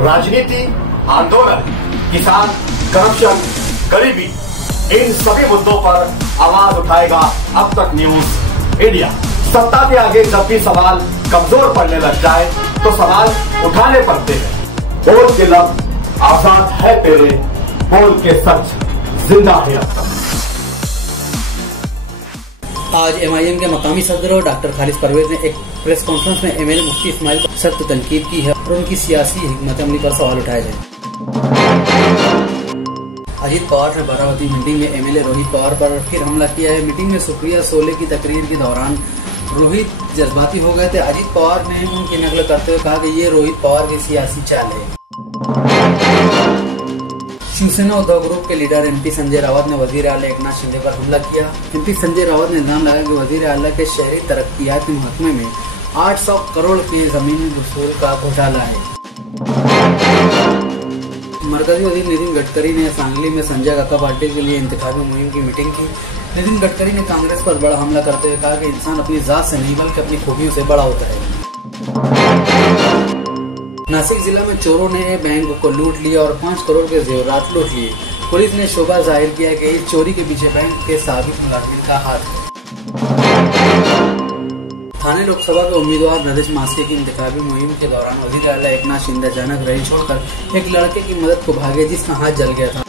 राजनीति, आंदोलन, किसान, करप्शन, गरीबी, इन सभी मुद्दों पर आवाज उठाएगा अब तक न्यूज इंडिया। सत्ता के आगे जब भी सवाल कमजोर पड़ने लग जाए तो सवाल उठाने पड़ते हैं। बोल के लफ्ज आजाद है तेरे, बोल के सच जिंदा है अब तक। आज एमआईएम के मकामी सदर डॉक्टर खालिद परवेज ने एक प्रेस कॉन्फ्रेंस में एमएलए मुफ्ती इस्माइल पर सख्त तनकीद की है और उनकी सियासी हिकमत अमली पर सवाल उठाए गए। अजीत पवार ने बारावती मीटिंग में एमएलए रोहित पवार पर फिर हमला किया है। मीटिंग में सुप्रिया सोले की तकरीर के दौरान रोहित जज्बाती हो गए थे। अजीत पवार ने उनकी नकल करते हुए कहा कि ये रोहित पवार की सियासी चाल है। शिवसेना उद्धव ग्रुप के लीडर एमपी संजय रावत ने वजीर आला एकनाथ शिंदे पर हमला किया। एमपी संजय रावत ने इल्जाम लगाया कि वजीर आला के शहरी तरक्कियाती महकमे में 800 करोड़ के जमीन वसूल का घोटाला है। मरकजी वजीर नितिन गडकरी ने सांगली में संजय काका पाटिल के लिए इंतखाबी मुहिम की मीटिंग की। नितिन गडकरी ने कांग्रेस पर बड़ा हमला करते हुए कहा कि इंसान अपनी जात से नहीं बल्कि अपनी खूबियों से बड़ा होता है। नासिक जिला में चोरों ने बैंक को लूट लिया और 5 करोड़ के जेवरात लूट लिए। पुलिस ने शोभा जाहिर किया कि इस चोरी के पीछे बैंक के साबिक मुलाजिम का हाथ है। थाने लोकसभा के उम्मीदवार नरेश मास्के की इंतखाबी मुहिम के दौरान वजीर आला एकनाथ शिंदे अचानक रैली छोड़कर एक लड़के की मदद को भागे जिसका हाथ जल गया था।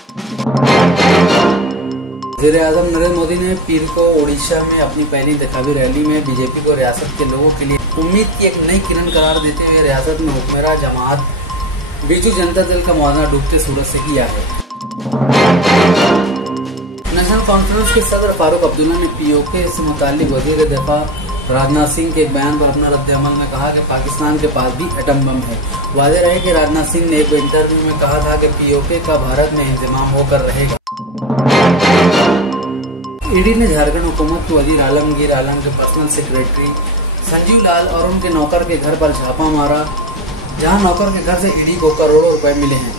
वज़ीर-ए-आज़म नरेंद्र मोदी ने पीर को ओडिशा में अपनी पहली इंतखाबी रैली में बीजेपी को रियासत के लोगों के लिए उम्मीद की एक नई किरण करार देते हुए रियासत में हुक्मरान जमात बीजू जनता दल का मुआवजा डूबते सूरज से किया है। नेशनल कॉन्फ्रेंस के सदर फारूक अब्दुल्ला ने पीओके से मुताल्लिक वजीर दफा राजनाथ सिंह के एक बयान पर अपना रद्द-ए-अमल में कहा कि पाकिस्तान के पास भी एटम बम है। वाज़ेह है कि राजनाथ सिंह ने एक इंटरव्यू में कहा था कि पीओके का भारत में इंतजाम होकर रहेगा। ईडी ने झारखंड हुकूमत के वजीर आलमगीर आलम के पर्सनल सेक्रेटरी संजीव लाल और उनके नौकर के घर पर छापा मारा, जहां नौकर के घर से ईडी को करोड़ों रुपए मिले हैं।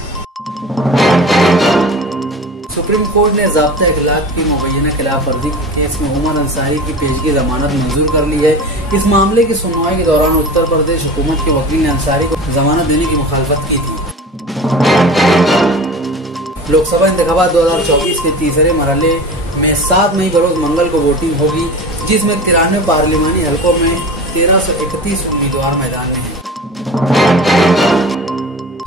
सुप्रीम कोर्ट ने ज़ाब्ता इखलाक की मुबैना खिलाफ वर्जी के केस में उमर अंसारी की पेशगी जमानत मंजूर कर ली है। इस मामले की सुनवाई के दौरान उत्तर प्रदेश हुकूमत के वकील ने अंसारी को जमानत देने की मुखालफत की थी। लोकसभा इंतखाबात 2024 के तीसरे मरहले में 7 मई बरोज मंगल को वोटिंग होगी, जिसमें 93 पार्लिमानी हलकों में 1331 उम्मीदवार मैदान में हैं।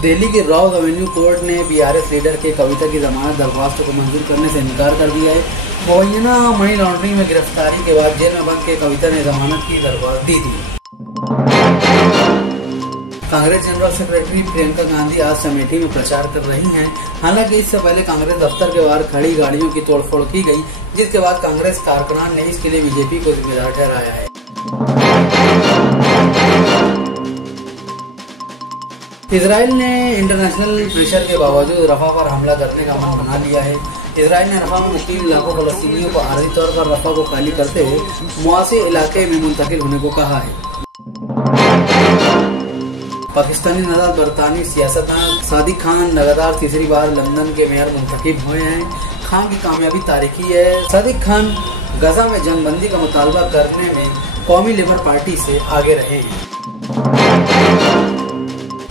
दिल्ली के राउज एवेन्यू कोर्ट ने बीआरएस लीडर के कविता की जमानत दरख्वास्त को मंजूर करने से इनकार कर दिया है। मुबैना मनी लॉन्ड्रिंग में गिरफ्तारी के बाद जेल में बंद के कविता ने जमानत की दरख्वास्त दी थी। कांग्रेस जनरल सेक्रेटरी प्रियंका गांधी आज अमेठी में प्रचार कर रही हैं। हालांकि इससे पहले कांग्रेस दफ्तर के बाहर खड़ी गाड़ियों की तोड़फोड़ की गई, जिसके बाद कांग्रेस कारकुनान ने इसके लिए बीजेपी को जिम्मेदार ठहराया है। इजराइल ने इंटरनेशनल प्रेशर के बावजूद रफा पर हमला करने का मन बना लिया है। इजराइल ने रफा में मुकीम लाखों फलस्तीनियों को आर्जी तौर पर रफा को खाली करते हुए मुआसी इलाके में मुंतकिल होने को कहा है। पाकिस्तानी नजर बरतानी सियासतदान सादिक खान लगातार तीसरी बार लंदन के मेयर मुंतखब हुए हैं। खान की कामयाबी तारीखी है। सादिक खान गजा में जंगबंदी का मुतालबा करने में कौमी लेबर पार्टी से आगे रहे हैं।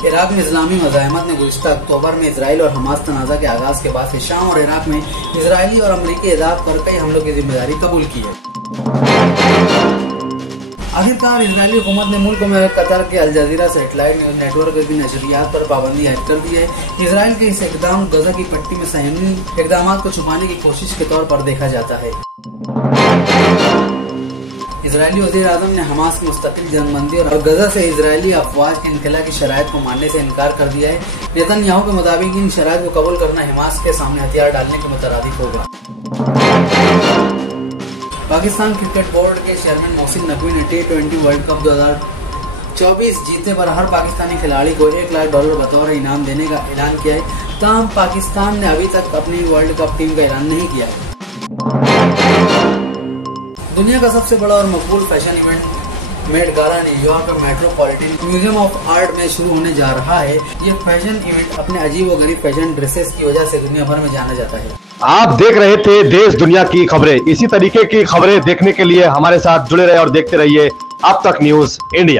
इराक में इस्लामी मज़ाहमत ने गुज़िश्ता अक्टूबर में इसराइल और हमास तनाज़ा के आगाज के बाद से शाम और इराक में इसराइली और अमरीकी एहदाफ पर कई हमलों की जिम्मेदारी कबूल की है। आखिरकार इजरायली हुकूमत ने मुल्क में कतर के अल जजीरा सैटेलाइट न्यूज नेटवर्क की नशरियात पर पाबंदी आयद कर दी है। इसराइल के इस इकदाम गजा की पट्टी में सहनी इकदाम को छुपाने की कोशिश के तौर पर देखा जाता है। इजरायली वज़ीर-ए-आज़म ने हमास की मुस्तकिल जंगबंदी और गजा से इजरायली अफवाज के इनखला की शराइत को मानने से इनकार कर दिया है। नेतन्याहू के मुताबिक इन शराइत को कबूल करना हमास के सामने हथियार डालने के मुतरादिफ होगा। पाकिस्तान क्रिकेट बोर्ड के चेयरमैन मोहसिन नकवी ने T20 वर्ल्ड कप 2024 जीतने पर हर पाकिस्तानी खिलाड़ी को $1 लाख बतौर इनाम देने का ऐलान किया है। ताहम पाकिस्तान ने अभी तक अपनी वर्ल्ड कप टीम का ऐलान नहीं किया है। दुनिया का सबसे बड़ा और मकबूल fashion event Met Gala New York में मेट्रोपॉलिटन म्यूजियम ऑफ आर्ट में शुरू होने जा रहा है। ये फैशन इवेंट अपने अजीब व गरीब फैशन ड्रेसेस की वजह से दुनिया भर में जाना जाता है। आप देख रहे थे देश दुनिया की खबरें। इसी तरीके की खबरें देखने के लिए हमारे साथ जुड़े रहे और देखते रहिए अब तक न्यूज इंडिया।